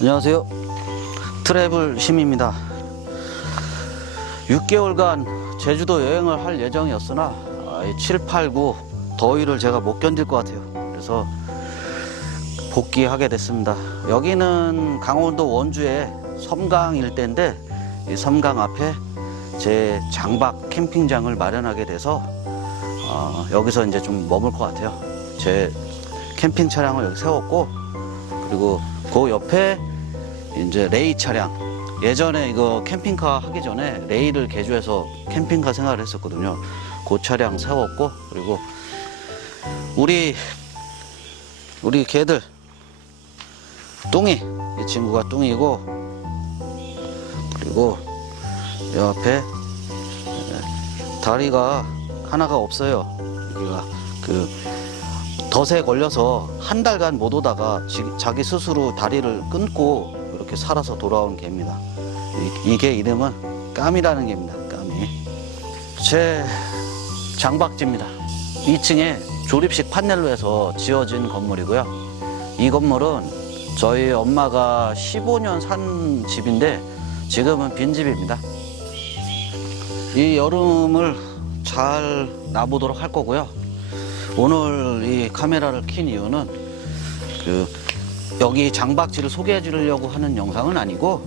안녕하세요. 트래블 심입니다. 6개월간 제주도 여행을 할 예정이었으나 7, 8, 9 더위를 제가 못 견딜 것 같아요. 그래서 복귀하게 됐습니다. 여기는 강원도 원주의 섬강 일대인데 이 섬강 앞에 제 장박 캠핑장을 마련하게 돼서 여기서 이제 좀 머물 것 같아요. 제 캠핑 차량을 여기 세웠고, 그리고 그 옆에 이제 레이 차량, 예전에 이거 캠핑카 하기 전에 레이를 개조해서 캠핑카 생활을 했었거든요. 그 차량 세웠고, 그리고 우리 개들, 뚱이, 이 친구가 뚱이고, 그리고 이 앞에 다리가 하나가 없어요. 여기가 그 덫에 걸려서 한 달간 못 오다가 자기 스스로 다리를 끊고 이렇게 살아서 돌아온 개입니다. 이 개 이름은 까미라는 개입니다. 까미. 제 장박지입니다. 2층에 조립식 판넬로 해서 지어진 건물이고요. 이 건물은 저희 엄마가 15년 산 집인데 지금은 빈집입니다. 이 여름을 잘 나보도록 할 거고요. 오늘 이 카메라를 킨 이유는 여기 장박지를 소개해 주려고 하는 영상은 아니고,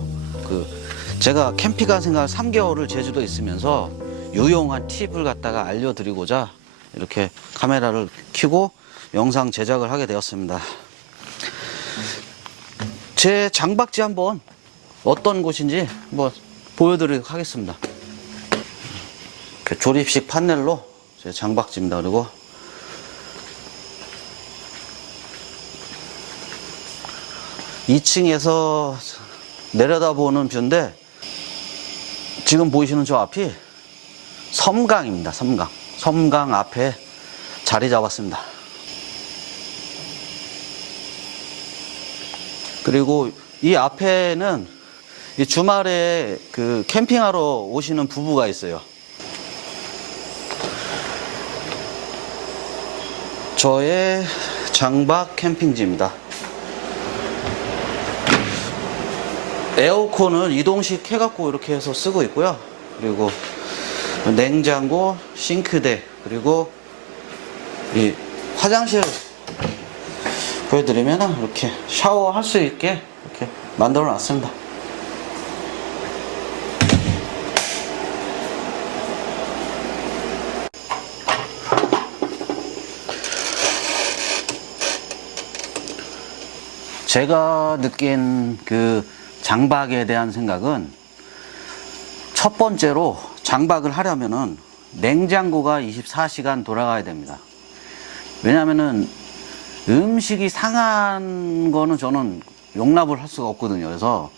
제가 캠핑카 생활 3개월을 제주도에 있으면서 유용한 팁을 갖다가 알려드리고자 이렇게 카메라를 켜고 영상 제작을 하게 되었습니다. 제 장박지 한번 어떤 곳인지 한번 보여드리도록 하겠습니다. 조립식 판넬로 제 장박지입니다. 그리고 2층에서 내려다보는 뷰인데, 지금 보이시는 저 앞이 섬강입니다. 섬강 앞에 자리 잡았습니다. 그리고 이 앞에는 이 주말에 캠핑하러 오시는 부부가 있어요. 저의 장박 캠핑지입니다. 에어컨은 이동식 해갖고 이렇게 해서 쓰고 있고요. 그리고 냉장고, 싱크대, 그리고 이 화장실 보여드리면 이렇게 샤워할 수 있게 이렇게 만들어 놨습니다. 제가 느낀 장박에 대한 생각은, 첫 번째로 장박을 하려면은 냉장고가 24시간 돌아가야 됩니다. 왜냐면은 음식이 상한 거는 저는 용납을 할 수가 없거든요. 그래서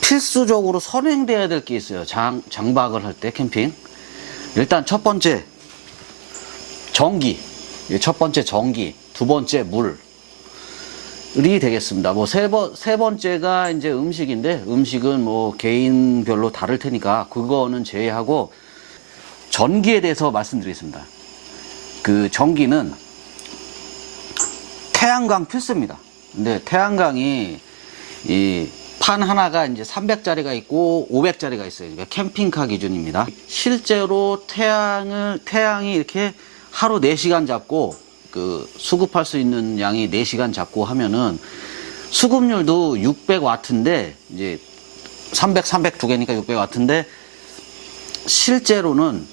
필수적으로 선행돼야 될 게 있어요. 장박을 할 때 캠핑. 일단 첫 번째 전기, 첫 번째 전기, 두 번째 물. 이 되겠습니다. 세 번째가 이제 음식인데, 음식은 개인별로 다를 테니까 그거는 제외하고 전기에 대해서 말씀드리겠습니다. 전기는 태양광 필수입니다. 근데 태양광이 이 판 하나가 이제 300짜리가 있고 500짜리가 있어요. 그러니까 캠핑카 기준입니다. 실제로 태양이 이렇게 하루 4시간 잡고 수급할 수 있는 양이 4시간 잡고 하면은 수급률도 600와트인데, 이제 300 두 개니까 600와트인데, 실제로는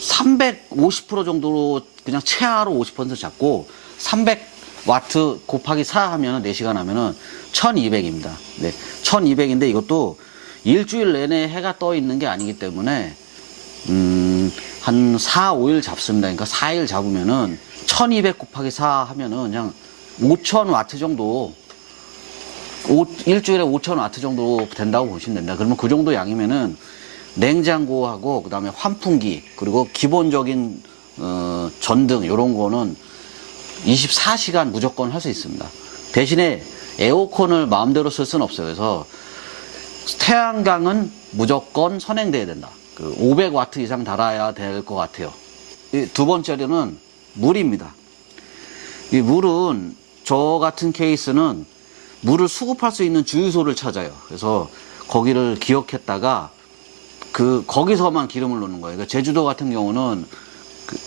350% 정도로 그냥 최하로 50% 잡고 300와트 곱하기 4 하면은 4시간 하면은 1200입니다. 네. 1200인데 이것도 일주일 내내 해가 떠 있는 게 아니기 때문에 한 4, 5일 잡습니다. 그러니까 4일 잡으면은 1200 곱하기 4 하면은 그냥 5000와트 정도, 일주일에 5000와트 정도 된다고 보시면 됩니다. 그러면 그 정도 양이면은 냉장고하고 그 다음에 환풍기, 그리고 기본적인 전등 이런 거는 24시간 무조건 할 수 있습니다. 대신에 에어컨을 마음대로 쓸 수는 없어요. 그래서 태양광은 무조건 선행돼야 된다. 500와트 이상 달아야 될 것 같아요. 두 번째로는 물입니다. 이 물은 저 같은 케이스는 물을 수급할 수 있는 주유소를 찾아요. 그래서 거기를 기억했다가 거기서만 기름을 넣는 거예요. 그러니까 제주도 같은 경우는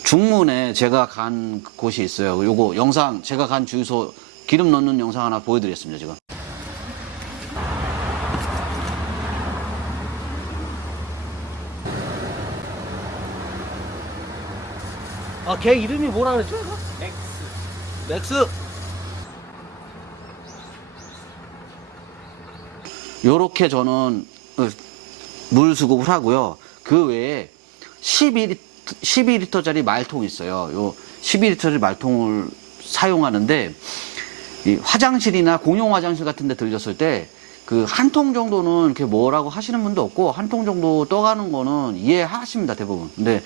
중문에 제가 간 곳이 있어요. 요거 영상, 제가 간 주유소 기름 넣는 영상 하나 보여드리겠습니다, 지금. 걔 이름이 뭐라 그랬죠? 맥스. 요렇게 저는 물 수급을 하고요. 그 외에 12리터짜리 말통이 있어요. 요 12리터짜리 말통을 사용하는데, 이 화장실이나 공용 화장실 같은 데 들렸을 때 한 통 정도는 이렇게 뭐라고 하시는 분도 없고, 한 통 정도 떠가는 거는 이해하십니다, 대부분. 근데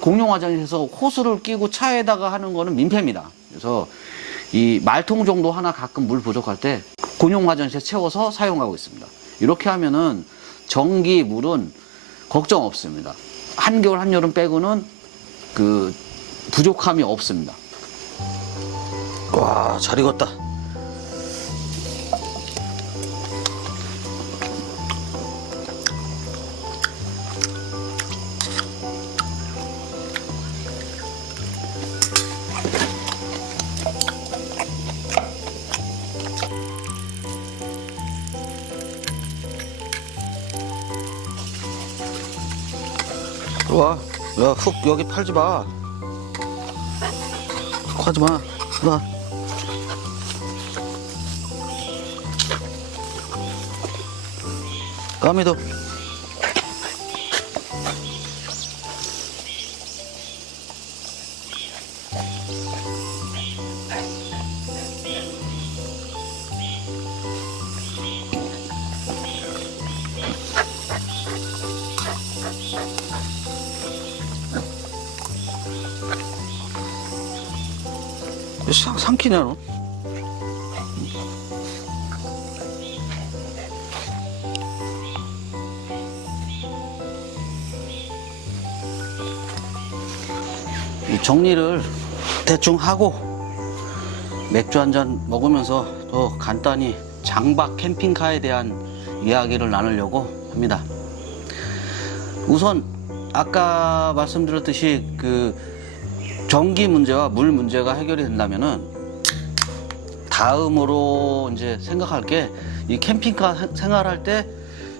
공용 화장실에서 호스를 끼고 차에다가 하는 거는 민폐입니다. 그래서 이 말통 정도 하나 가끔 물 부족할 때 공용 화장실에 채워서 사용하고 있습니다. 이렇게 하면은 전기, 물은 걱정 없습니다. 한겨울, 한여름 빼고는 부족함이 없습니다. 와, 잘 익었다. 와, 야, 훅 여기 팔지 마. 훅 하지 마. 와. 까미도. 삼키냐 너? 이 정리를 대충 하고 맥주 한잔 먹으면서 더 간단히 장박 캠핑카에 대한 이야기를 나누려고 합니다. 우선 아까 말씀드렸듯이 전기 문제와 물 문제가 해결이 된다면은 다음으로 이제 생각할 게, 이 캠핑카 생활할 때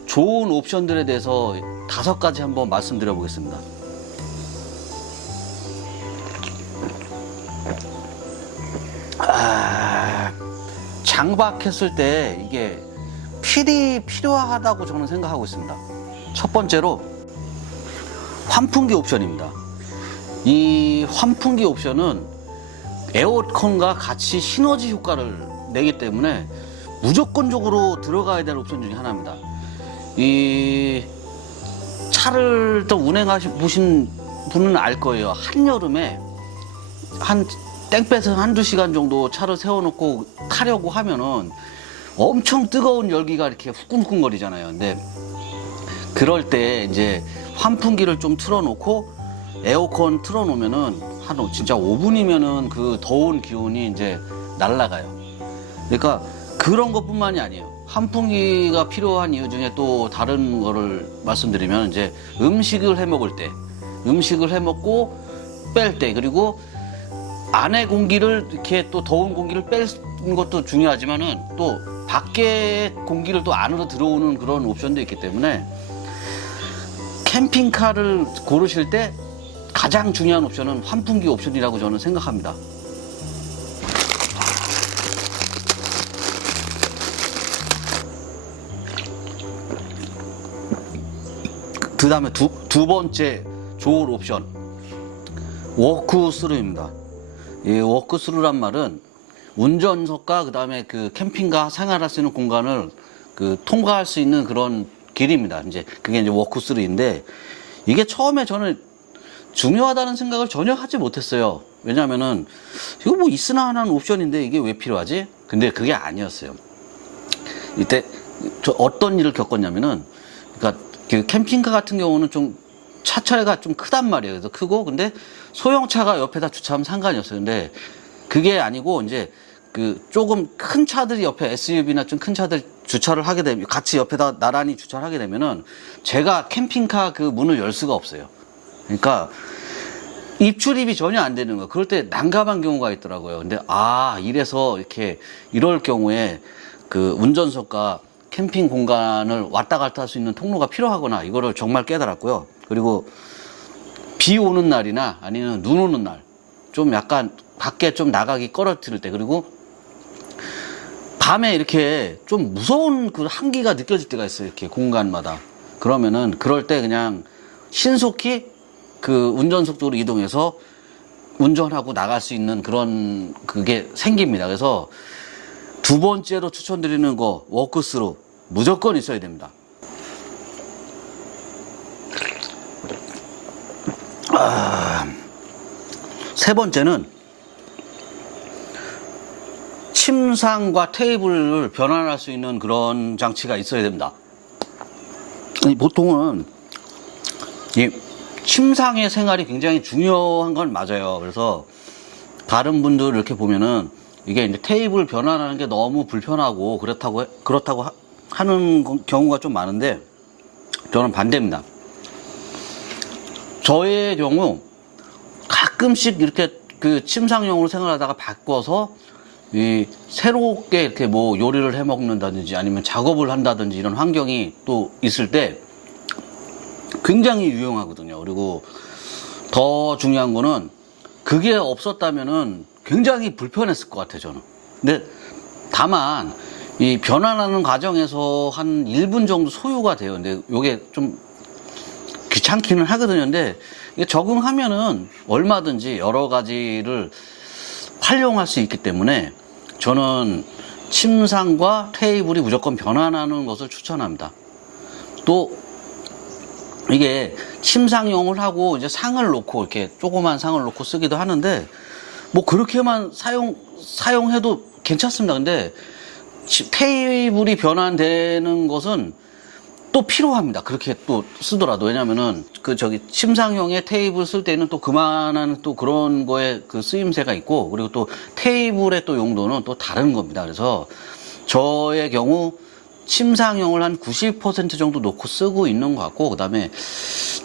좋은 옵션들에 대해서 5가지 한번 말씀드려 보겠습니다. 장박했을 때 이게 필요하다고 저는 생각하고 있습니다. 첫 번째로 환풍기 옵션입니다. 이 환풍기 옵션은 에어컨과 같이 시너지 효과를 내기 때문에 무조건적으로 들어가야 될 옵션 중에 하나입니다. 이 차를 또 보신 분은 알 거예요. 한여름에 땡볕에서 1~2시간 정도 차를 세워놓고 타려고 하면은 엄청 뜨거운 열기가 이렇게 후끈후끈거리잖아요. 근데 그럴 때 이제 환풍기를 좀 틀어놓고 에어컨 틀어놓으면은 진짜 5분이면은 그 더운 기온이 이제 날아가요. 그러니까 그런 것뿐만이 아니에요. 환풍기가 필요한 이유 중에 또 다른 거를 말씀드리면, 이제 음식을 해 먹을 때, 음식을 해 먹고 뺄 때, 그리고 안에 공기를 이렇게 또 더운 공기를 빼는 것도 중요하지만은 또 밖에 공기를 또 안으로 들어오는 그런 옵션도 있기 때문에 캠핑카를 고르실 때 가장 중요한 옵션은 환풍기 옵션이라고 저는 생각합니다. 그 다음에 두 번째 좋은 옵션, 워크스루입니다. 이 워크스루란 말은 운전석과 그 다음에 캠핑카 생활할 수 있는 공간을 통과할 수 있는 그런 길입니다. 그게 이제 워크스루인데, 이게 처음에 저는 중요하다는 생각을 전혀 하지 못했어요. 왜냐면은 이거 뭐 있으나 하나는 옵션인데 이게 왜 필요하지? 근데 그게 아니었어요. 이때 저 어떤 일을 겪었냐면은, 그러니까 캠핑카 같은 경우는 좀 차체가 좀 크단 말이에요. 그래서 크고, 근데 소형차가 옆에다 주차하면 상관이 없어요. 근데 그게 아니고 이제 그 조금 큰 차들이 옆에 SUV나 좀 큰 차들 주차를 하게 되면 같이 옆에다 나란히 주차를 하게 되면은 제가 캠핑카 그 문을 열 수가 없어요. 그러니까 입출입이 전혀 안 되는 거예요. 그럴 때 난감한 경우가 있더라고요. 근데 이래서 이렇게 이럴 경우에 그 운전석과 캠핑 공간을 왔다 갔다 할 수 있는 통로가 필요하구나, 이거를 정말 깨달았고요. 그리고 비 오는 날이나 아니면 눈 오는 날 좀 약간 밖에 좀 나가기 꺼려뜨릴 때, 그리고 밤에 이렇게 좀 무서운 그 한기가 느껴질 때가 있어요. 이렇게 공간마다. 그러면은 그럴 때 그냥 신속히 그 운전석 쪽으로 이동해서 운전하고 나갈 수 있는 그런 그게 생깁니다. 그래서 두 번째로 추천드리는 거, 워크스루 무조건 있어야 됩니다. 세 번째는 침상과 테이블을 변환할 수 있는 그런 장치가 있어야 됩니다. 보통은 이 침상의 생활이 굉장히 중요한 건 맞아요. 그래서 다른 분들 이렇게 보면은 이게 이제 테이블 변환하는 게 너무 불편하고 그렇다고 하는 경우가 좀 많은데, 저는 반대입니다. 저의 경우 가끔씩 이렇게 그 침상용으로 생활하다가 바꿔서 이 새롭게 이렇게 뭐 요리를 해 먹는다든지 아니면 작업을 한다든지 이런 환경이 또 있을 때 굉장히 유용하거든요. 그리고 더 중요한 거는 그게 없었다면은 굉장히 불편했을 것 같아요, 저는. 근데 다만 이 변환하는 과정에서 한 1분 정도 소요가 돼요. 근데 요게 좀 귀찮기는 하거든요. 근데 이게 적응하면은 얼마든지 여러 가지를 활용할 수 있기 때문에 저는 침상과 테이블이 무조건 변환하는 것을 추천합니다. 또 이게 침상용을 하고 이제 상을 놓고 이렇게 조그만 상을 놓고 쓰기도 하는데, 뭐 그렇게만 사용해도 괜찮습니다. 근데 테이블이 변환되는 것은 또 필요합니다. 그렇게 또 쓰더라도. 왜냐면은 그 침상용의 테이블 쓸 때는 또 그만한 또 그런 거에 그 쓰임새가 있고, 그리고 또 테이블의 또 용도는 또 다른 겁니다. 그래서 저의 경우 침상용을 한 90% 정도 놓고 쓰고 있는 것 같고, 그 다음에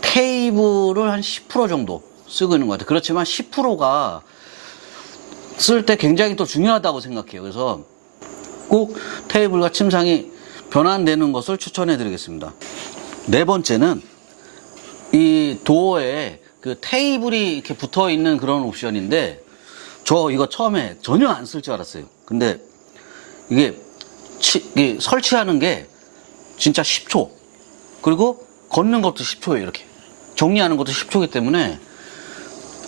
테이블을 한 10% 정도 쓰고 있는 것 같아요. 그렇지만 10%가 쓸 때 굉장히 또 중요하다고 생각해요. 그래서 꼭 테이블과 침상이 변환되는 것을 추천해 드리겠습니다. 네 번째는 이 도어에 그 테이블이 이렇게 붙어 있는 그런 옵션인데, 저 이거 처음에 전혀 안 쓸 줄 알았어요. 근데 이게 설치하는 게 진짜 10초, 그리고 걷는 것도 10초예요. 이렇게 정리하는 것도 10초이기 때문에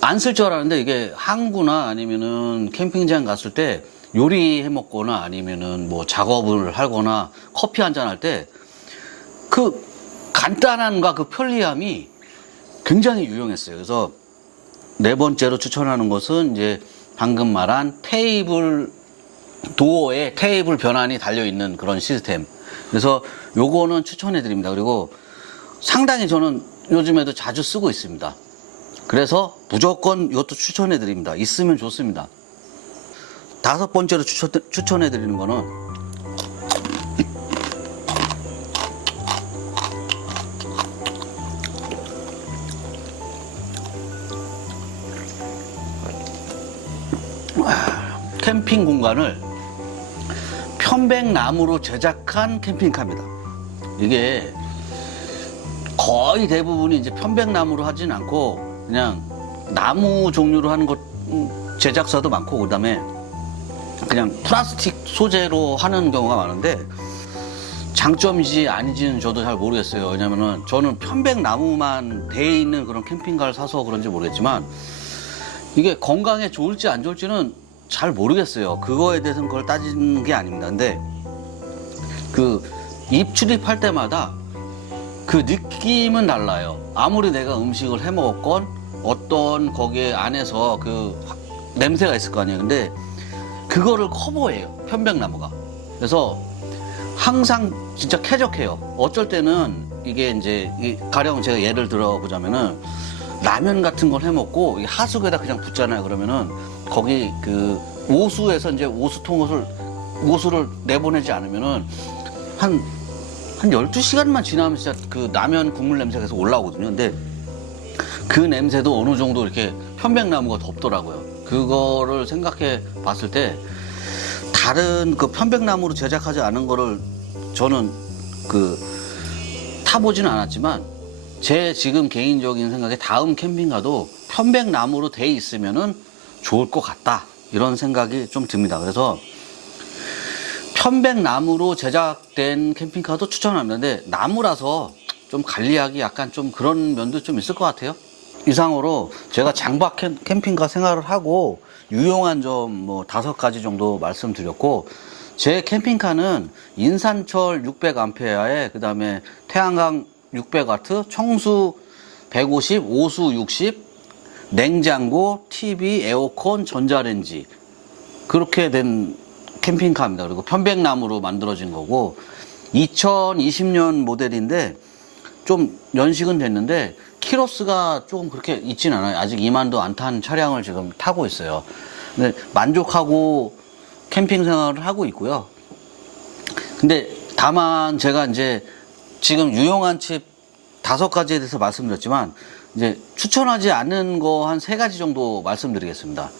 안 쓸 줄 알았는데, 이게 항구나 아니면은 캠핑장 갔을 때 요리해 먹거나 아니면은 뭐 작업을 하거나 커피 한잔 할 때 그 간단함과 그 편리함이 굉장히 유용했어요. 그래서 네 번째로 추천하는 것은 이제 방금 말한 도어에 테이블 변환이 달려있는 그런 시스템. 그래서 요거는 추천해 드립니다. 그리고 상당히 저는 요즘에도 자주 쓰고 있습니다. 그래서 무조건 이것도 추천해 드립니다. 있으면 좋습니다. 다섯 번째로 추천해 드리는 거는 캠핑 공간을 편백나무로 제작한 캠핑카입니다. 이게 거의 대부분이 이제 편백나무로 하진 않고 그냥 나무 종류로 하는 것 제작사도 많고, 그다음에 그냥 플라스틱 소재로 하는 경우가 많은데, 장점이지 아니지는 저도 잘 모르겠어요. 왜냐면은 저는 편백나무만 돼 있는 그런 캠핑카를 사서 그런지 모르겠지만, 이게 건강에 좋을지 안 좋을지는 잘 모르겠어요. 그거에 대해서는 그걸 따지는 게 아닙니다. 근데 그 입출입할 때마다 그 느낌은 달라요. 아무리 내가 음식을 해 먹었건 어떤 거기에 안에서 그 냄새가 있을 거 아니에요. 근데 그거를 커버해요, 편백나무가. 그래서 항상 진짜 쾌적해요. 어쩔 때는 이게 이제 가령 제가 예를 들어 보자면은 라면 같은 걸 해 먹고 하수구에다 그냥 붓잖아요. 그러면은 거기 그 오수에서 이제 오수를 내보내지 않으면은 한 12시간만 지나면 진짜 그 라면 국물 냄새가 계속 올라오거든요. 근데 그 냄새도 어느 정도 이렇게 편백나무가 덥더라고요. 그거를 생각해 봤을 때 다른 그 편백나무로 제작하지 않은 거를 저는 그 타보지는 않았지만 제 지금 개인적인 생각에 다음 캠핑카도 편백나무로 돼 있으면은 좋을 것 같다, 이런 생각이 좀 듭니다. 그래서 편백나무로 제작된 캠핑카도 추천합니다. 근데 나무라서 좀 관리하기 약간 좀 그런 면도 좀 있을 것 같아요. 이상으로 제가 장박 캠핑카 생활을 하고 유용한 점 뭐 5가지 정도 말씀드렸고, 제 캠핑카는 인산철 600A에 그 다음에 태양광 600W, 청수 150, 오수 60, 냉장고, TV, 에어컨, 전자레인지, 그렇게 된 캠핑카입니다. 그리고 편백나무로 만들어진 거고 2020년 모델인데 좀 연식은 됐는데 키로수가 조금 그렇게 있진 않아요. 아직 2만도 안 탄 차량을 지금 타고 있어요. 근데 만족하고 캠핑 생활을 하고 있고요. 근데 다만 제가 이제 지금 유용한 칩 5가지에 대해서 말씀드렸지만 이제 추천하지 않는 거 한 3가지 정도 말씀드리겠습니다.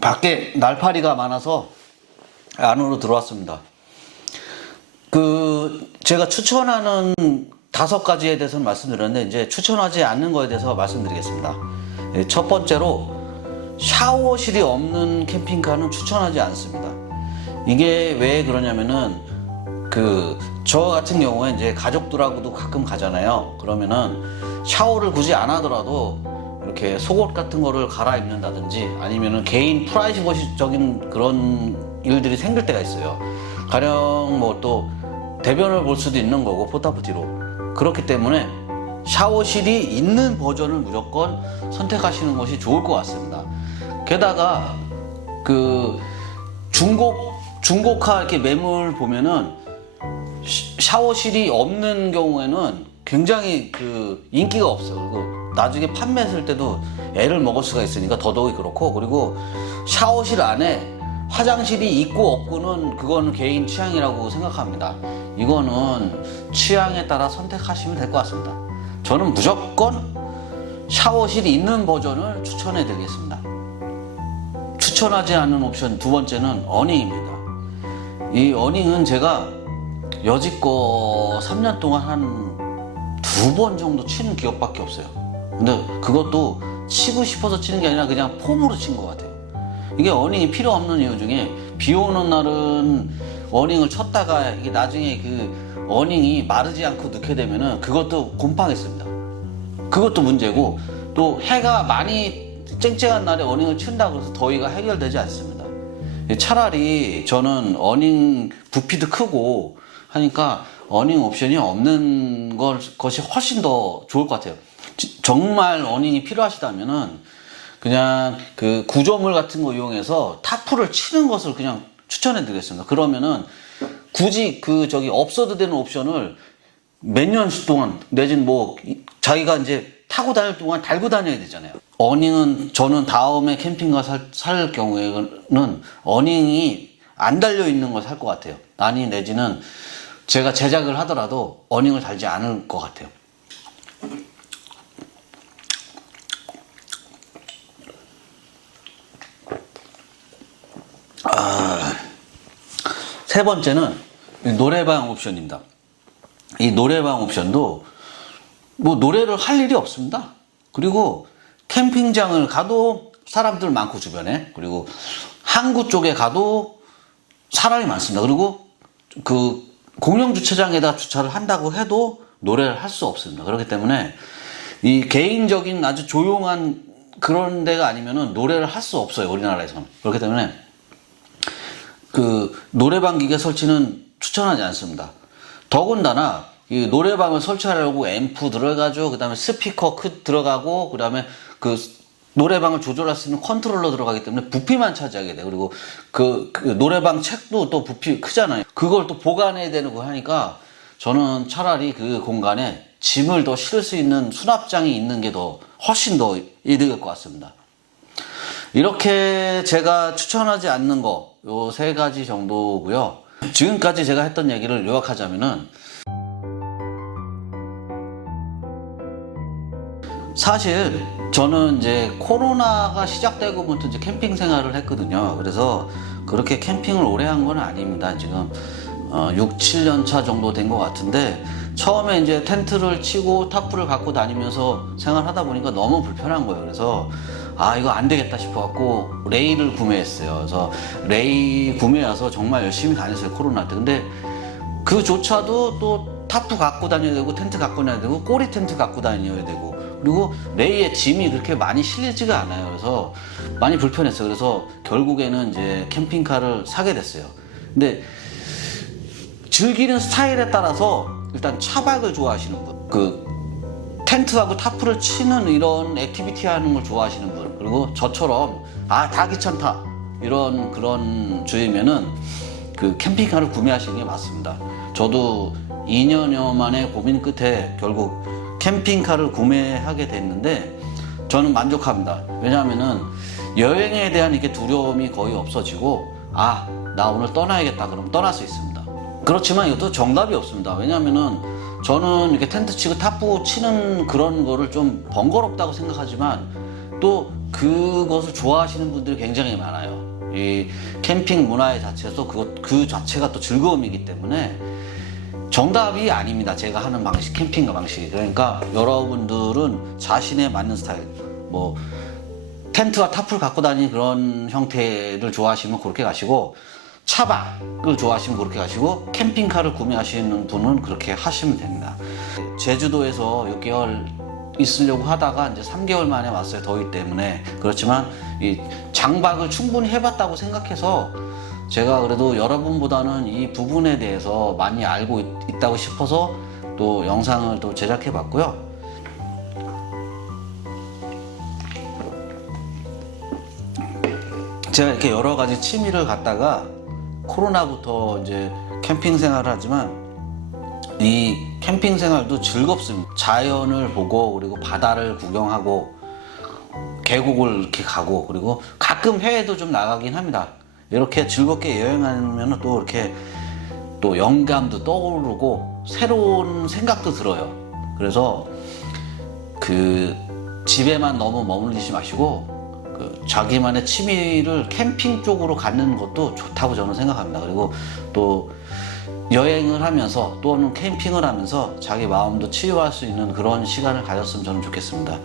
밖에 날파리가 많아서 안으로 들어왔습니다. 제가 추천하는 5가지에 대해서는 말씀드렸는데 이제 추천하지 않는 거에 대해서 말씀드리겠습니다. 첫 번째로 샤워실이 없는 캠핑카는 추천하지 않습니다. 이게 왜 그러냐면은 저 같은 경우에 이제 가족들하고도 가끔 가잖아요. 그러면은 샤워를 굳이 안 하더라도 이렇게 속옷 같은 거를 갈아입는다든지 아니면은 개인 프라이버시적인 그런 일들이 생길 때가 있어요. 가령 뭐 또 대변을 볼 수도 있는 거고 포타포티로. 그렇기 때문에 샤워실이 있는 버전을 무조건 선택하시는 것이 좋을 것 같습니다. 게다가 중고카 이렇게 매물 보면은 샤워실이 없는 경우에는 굉장히 인기가 없어요. 그리고 나중에 판매했을 때도 애를 먹을 수가 있으니까 더더욱이 그렇고, 그리고 샤워실 안에 화장실이 있고 없고는 그거는 개인 취향이라고 생각합니다. 이거는 취향에 따라 선택하시면 될 것 같습니다. 저는 무조건 샤워실이 있는 버전을 추천해 드리겠습니다. 추천하지 않는 옵션 2번째는 어닝입니다. 이 어닝은 제가 여지껏 3년 동안 한 2번 정도 치는 기억밖에 없어요. 근데 그것도 치고 싶어서 치는 게 아니라 그냥 폼으로 친 것 같아요. 이게 어닝이 필요 없는 이유 중에 비 오는 날은 어닝을 쳤다가 이게 나중에 어닝이 마르지 않고 넣게 되면은 그것도 곰팡했습니다. 그것도 문제고, 또 해가 많이 쨍쨍한 날에 어닝을 친다고 해서 더위가 해결되지 않습니다. 차라리 저는 어닝 부피도 크고 하니까 어닝 옵션이 없는 것이 훨씬 더 좋을 것 같아요. 정말 어닝이 필요하시다면은 그냥 구조물 같은 거 이용해서 타프를 치는 것을 그냥 추천해 드리겠습니다. 그러면은 굳이 없어도 되는 옵션을 몇 년 동안 내지는 뭐 자기가 이제 타고 다닐 동안 달고 다녀야 되잖아요. 어닝은 저는 다음에 캠핑카 살 경우에는 어닝이 안 달려 있는 걸 살 것 같아요. 아니 내지는 제가 제작을 하더라도 어닝을 달지 않을 것 같아요. 세 번째는 노래방 옵션입니다. 이 노래방 옵션도 뭐 노래를 할 일이 없습니다. 그리고 캠핑장을 가도 사람들 많고 주변에, 그리고 항구 쪽에 가도 사람이 많습니다. 그리고 공영 주차장에다 주차를 한다고 해도 노래를 할 수 없습니다. 그렇기 때문에 이 개인적인 아주 조용한 그런 데가 아니면은 노래를 할 수 없어요, 우리나라에서는. 그렇기 때문에 노래방 기계 설치는 추천하지 않습니다. 더군다나 이 노래방을 설치하려고 앰프 들어가죠. 그 다음에 스피커 들어가고, 그 다음에 노래방을 조절할 수 있는 컨트롤러 들어가기 때문에 부피만 차지하게 돼요. 그리고 노래방 책도 또 부피 크잖아요. 그걸 또 보관해야 되는 거 하니까 저는 차라리 그 공간에 짐을 더 실을 수 있는 수납장이 있는 게 훨씬 더 이득일 것 같습니다. 이렇게 제가 추천하지 않는 거 요 3가지 정도고요. 지금까지 제가 했던 얘기를 요약하자면은, 사실 저는 이제 코로나가 시작되고부터 이제 캠핑 생활을 했거든요. 그래서 그렇게 캠핑을 오래 한 건 아닙니다. 지금 6, 7년 차 정도 된 것 같은데, 처음에 이제 텐트를 치고 타프를 갖고 다니면서 생활하다 보니까 너무 불편한 거예요. 그래서 이거 안 되겠다 싶어갖고 레이를 구매했어요. 그래서 레이 구매해서 정말 열심히 다녔어요, 코로나 때. 근데 그조차도 또 타프 갖고 다녀야 되고 텐트 갖고 다녀야 되고 꼬리 텐트 갖고 다녀야 되고, 그리고 레이에 짐이 그렇게 많이 실리지가 않아요. 그래서 많이 불편했어요. 그래서 결국에는 이제 캠핑카를 사게 됐어요. 근데 즐기는 스타일에 따라서 일단 차박을 좋아하시는 분, 그 텐트하고 타프를 치는 이런 액티비티 하는 걸 좋아하시는 분, 그리고 저처럼 다 귀찮다 이런 그런 주의면은 그 캠핑카를 구매하시는 게 맞습니다. 저도 2년여 만에 고민 끝에 결국 캠핑카를 구매하게 됐는데 저는 만족합니다. 왜냐하면은 여행에 대한 이렇게 두려움이 거의 없어지고, 나 오늘 떠나야겠다 그러면 떠날 수 있습니다. 그렇지만 이것도 정답이 없습니다. 왜냐하면은 저는 이렇게 텐트 치고 타프 치는 그런 거를 좀 번거롭다고 생각하지만, 또 그것을 좋아하시는 분들이 굉장히 많아요. 이 캠핑 문화의 자체에서 그 자체가 또 즐거움이기 때문에 정답이 아닙니다. 제가 하는 방식, 캠핑 방식이. 그러니까 여러분들은 자신에 맞는 스타일, 뭐 텐트와 타프를 갖고 다니는 그런 형태를 좋아하시면 그렇게 가시고, 차박을 좋아하시면 그렇게 가시고, 캠핑카를 구매하시는 분은 그렇게 하시면 됩니다. 제주도에서 6개월 있으려고 하다가 이제 3개월 만에 왔어요, 더위 때문에. 그렇지만 이 장박을 충분히 해봤다고 생각해서 제가 그래도 여러분보다는 이 부분에 대해서 많이 알고 있다고 싶어서 또 영상을 또 제작해 봤고요. 제가 이렇게 여러 가지 취미를 갖다가 코로나부터 이제 캠핑 생활을 하지만, 이 캠핑 생활도 즐겁습니다. 자연을 보고, 그리고 바다를 구경하고, 계곡을 이렇게 가고, 그리고 가끔 해외도 좀 나가긴 합니다. 이렇게 즐겁게 여행하면 또 이렇게 또 영감도 떠오르고 새로운 생각도 들어요. 그래서 그 집에만 너무 머물리지 마시고 자기만의 취미를 캠핑 쪽으로 갖는 것도 좋다고 저는 생각합니다. 그리고 또 여행을 하면서 또는 캠핑을 하면서 자기 마음도 치유할 수 있는 그런 시간을 가졌으면 저는 좋겠습니다.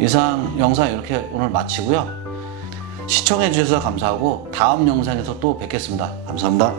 이상 영상 이렇게 오늘 마치고요. 시청해 주셔서 감사하고 다음 영상에서 또 뵙겠습니다. 감사합니다.